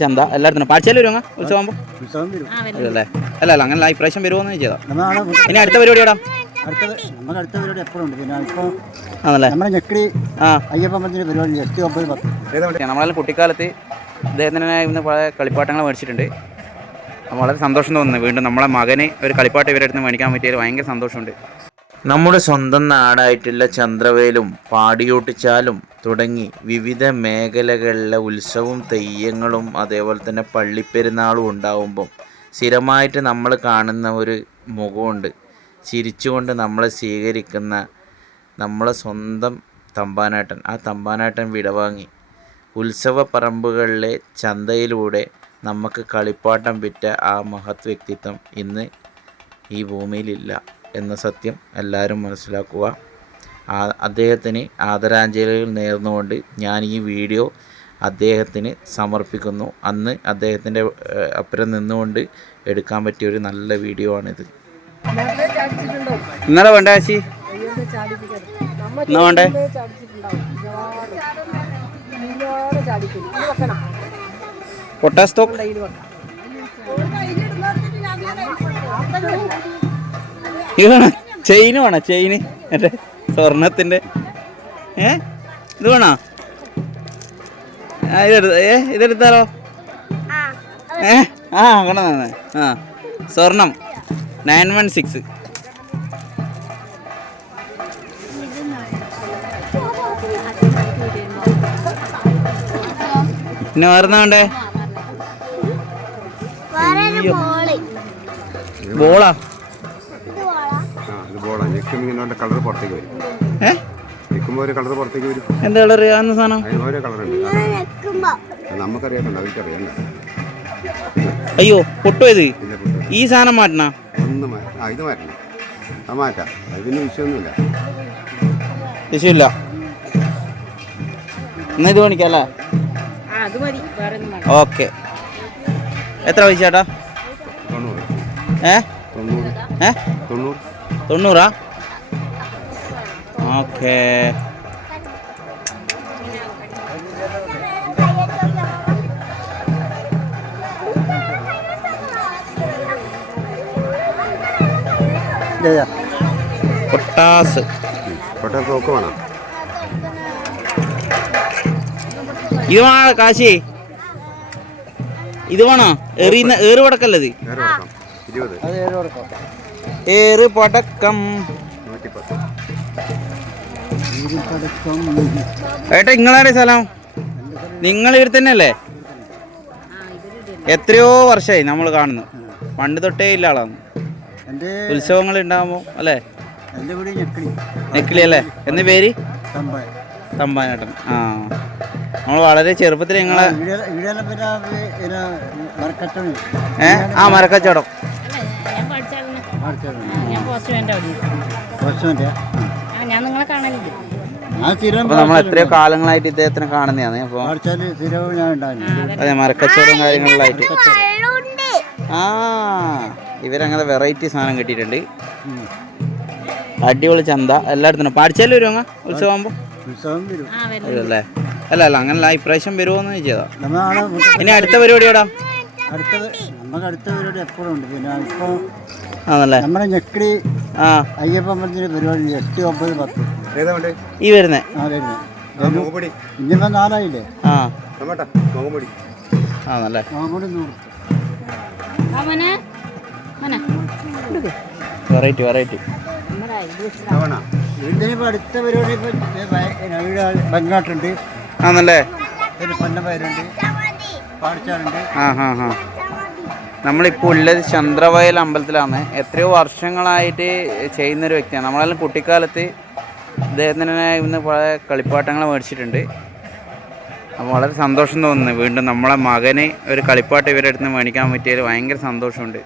ചന്ത എല്ലായിടത്തും പാഴ്ചയിൽ വരുവാ ഉത്സവം ആകുമ്പോൾ ഉത്സവം വരും. അല്ലേ അല്ല അല്ല അങ്ങനെ ഇപ്രാവശ്യം വരുമോന്ന് ചെയ്താ. നമ്മളാണ് ഇനി അടുത്ത പരിപാടി നമ്മളെല്ലാം കുട്ടിക്കാലത്ത് ഇദ്ദേഹത്തിന് ഇന്ന് പല കളിപ്പാട്ടങ്ങൾ മേടിച്ചിട്ടുണ്ട്. വളരെ സന്തോഷം തോന്നുന്നു. വീണ്ടും നമ്മളെ മകന് ഒരു കളിപ്പാട്ട് ഇവരുടെ അടുത്ത് മേടിക്കാൻ പറ്റിയതിൽ ഭയങ്കര സന്തോഷമുണ്ട്. നമ്മുടെ സ്വന്തം നാടായിട്ടുള്ള ചന്ദ്രവേലും പാടിയോട്ടിച്ചാലും തുടങ്ങി വിവിധ മേഖലകളിലെ ഉത്സവവും തെയ്യങ്ങളും അതേപോലെ തന്നെ പള്ളിപ്പെരുന്നാളും ഉണ്ടാവുമ്പം സ്ഥിരമായിട്ട് നമ്മൾ കാണുന്ന ഒരു മുഖമുണ്ട്. ചിരിച്ചുകൊണ്ട് നമ്മളെ സ്വീകരിക്കുന്ന നമ്മളെ സ്വന്തം തമ്പാനാട്ടൻ. ആ തമ്പാനാട്ടൻ വിടവാങ്ങി. ഉത്സവ പറമ്പുകളിലെ ചന്തയിലൂടെ നമുക്ക് കളിപ്പാട്ടം വിറ്റ ആ മഹത് വ്യക്തിത്വം ഇന്ന് ഈ ഭൂമിയിലില്ല. എന്ന സത്യം എല്ലാവരും മനസ്സിലാക്കുക. അദ്ദേഹത്തിന് ആദരാഞ്ജലികൾ നേർന്നുകൊണ്ട് ഞാൻ ഈ വീഡിയോ അദ്ദേഹത്തിന് സമർപ്പിക്കുന്നു. അന്ന് അദ്ദേഹത്തിന്റെ അപ്പുറം നിന്നുകൊണ്ട് എടുക്കാൻ പറ്റിയ ഒരു നല്ല വീഡിയോ ആണിത്. ഇന്നലെ വേണ്ട ആശി? എന്നാ വേണ്ടേ? പൊട്ടാസ് ഇത് വേണോ? ചെയിന് വേണോ? ചെയിന് മറ്റേ സ്വർണത്തിന്റെ. ഏ? ഇത് വേണോ? ആ ഇതെടുത്ത ഏ ഇതെടുത്താലോ? ഏ? ആ കൊണ്ടു ആ സ്വർണം. നയൻ വൺ സിക്സ് പിന്നെ വേറെ വേണ്ടേ? ബോളാ കളർ പുറത്തേക്ക് വരും. ഏ? ഒരു കളർ പുറത്തേക്ക് വരും. എന്താ കളർ സാധനം? ഓരോ കളറുണ്ട് അല്ലേ അയ്യോ പൊട്ടോ ഇത്. ഈ സാധനം മാറ്റണ? ഒന്ന് ഇത് മാറ്റണം. ആ മാറ്റാം. അതിന് വിഷയമൊന്നുമില്ല. വിഷയമില്ല. എന്നാ ഇത് മേടിക്കാം അല്ലേ? ഓക്കെ. എത്ര പൈസ ചേട്ടാ? ഏ? തൊണ്ണൂറാ? ഓക്കെ. പൊട്ടാസ്. പൊട്ടാസ് നോക്ക് വേണം. ഇത് വേണോ കാശി. ഇത് വേണോ? എറിയുന്ന ഏറ് പടക്കല്ലത് ഏറ് പടക്കം. നൂറ്റിപ്പത്ത്. ഏട്ടാ നിങ്ങളാടെ സ്ഥലം? നിങ്ങൾ ഇവിടെ തന്നെയല്ലേ? എത്രയോ വർഷമായി നമ്മൾ കാണുന്നു. പണ്ട് തൊട്ടേ ഇല്ല ആളാണ്. എന്റെ ഉത്സവങ്ങൾ ഉണ്ടാകുമ്പോൾ അല്ലേ? നെക്കിളി അല്ലേ? എന്ന പേര്? തമ്പായ തമ്പാനേട്ടൻ. ആ. നമ്മൾ വളരെ ചെറുപ്പത്തിൽ മരക്കച്ചവടം. ഏ? ആ മരക്കച്ചവടം. ഞാൻ അപ്പോൾ നമ്മൾ എത്രയോ കാലങ്ങളായിട്ട് ഇദ്ദേഹത്തിനെ കാണുന്നതാണ്. അപ്പൊ അതെ മരക്കച്ചവടം കാര്യങ്ങളിലായിട്ട് ആ ഇവരങ്ങനെ വെറൈറ്റി സാധനം കിട്ടിയിട്ടുണ്ട്. അടിപൊളി ചന്ത എല്ലായിടത്തും പാടിച്ചാലും വരുവാ ഉത്സവം ആകുമ്പോൾ ഉത്സവം വരും. ആ വരുന്നു അല്ലേ അല്ല അല്ല അങ്ങനല്ല ഇപ്രാവശ്യം വരുമോന്ന് ചോദിച്ചതാ. ഇനി അടുത്ത പരിപാടി എവിടാ? അടുത്തത് നമുക്ക് അടുത്ത പരിപാടി എപ്പോഴും ഉണ്ട്. പിന്നെ ഇപ്പോൾ ആണല്ലേ? നമ്മുടെ ഞെക്കിടി ആ. അയ്യപ്പമ്പലത്തിന്റെ പരിപാടി എട്ട് ഒമ്പത് പത്ത്. ഈ വരുന്നേ. ആ മുഖപ്പൊടി ഇനിയിപ്പോൾ നാലായില്ലേ? ആ. ആണല്ലേ. Variety variety. ഇതിനിപ്പോൾ അടുത്ത പരിപാടി ഇപ്പോൾ ബംഗാട്ടുണ്ട്. ആണല്ലേ? ഒരു പന്നപ്പയറുണ്ട് പാടിച്ചാറുണ്ട്. ആ ഹാ ഹാ നമ്മളിപ്പോൾ ഉള്ളത് ചന്ദ്രവയൽ അമ്പലത്തിലാണ്. എത്രയോ വർഷങ്ങളായിട്ട് ചെയ്യുന്നൊരു വ്യക്തിയാണ്. നമ്മളെല്ലാം കുട്ടിക്കാലത്ത് അദ്ദേഹത്തിന് ഇന്ന് പല കളിപ്പാട്ടങ്ങൾ മേടിച്ചിട്ടുണ്ട്. അപ്പോൾ വളരെ സന്തോഷം തോന്നുന്നു വീണ്ടും നമ്മളെ മകന് ഒരു കളിപ്പാട്ട് ഇവരുടെ അടുത്ത് മേടിക്കാൻ പറ്റിയതിൽ ഭയങ്കര സന്തോഷമുണ്ട്.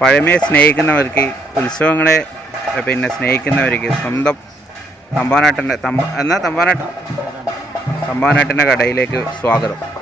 പഴമയെ സ്നേഹിക്കുന്നവർക്ക് ഉത്സവങ്ങളെ പിന്നെ സ്നേഹിക്കുന്നവർക്ക് സ്വന്തം തമ്പാനാട്ടന്റെ തമ്പ എന്നാ തമ്പാനാട്ടൻ? തമ്പാനാട്ടന്റെ കടയിലേക്ക് സ്വാഗതം.